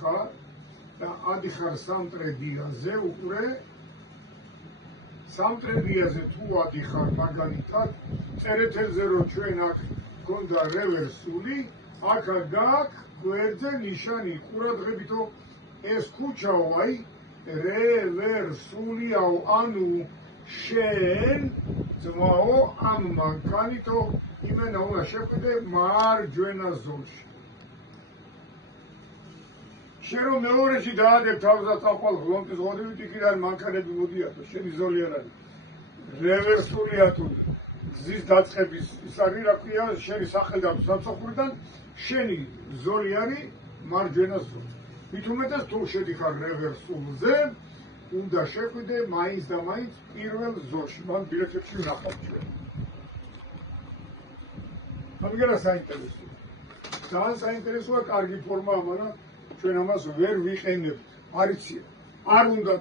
ხარ და ადიხარ სამტრედიაზე უკვე სამტრედიაზე თუ ადიხარ მაგალითად წერეთელზე რომ ჩვენ აქ გონდა რევერსული აქ გაქვს გვერდზე ნიშანი ყურადღებითო ეს ქუჩაო აი რევერსულიაო ანუ შენ ძმაო ამ მანქანითო იმენა უნდა შეხვიდე მარჯვენა ზოლში შენ რომ მეორეში დაადებ თავზე თაყვალ ღლონტის ღოდივით იქიდან მანქანები მოდიათო შენი ზოლი არ არის რევერსულია თუ გზის დაწყების ის არის რა ქვია შენი სახელიდან საცოხრიდან შენი ზოლი არის მარჯვენა ზოლი მით უმეტეს თუ შედიხარ რევერსულზე უნდა შეხვიდე მაინც და მაინც პირველ ზოლში მან ბილეთებში ვნახავთ ჩვენ ამგერა საინტერესოა ძალიან საინტერესოა კარგი ფორმაა მაგრამ ჩვენ ამას ვერ ვიყენებთ არ იცი არ უნდა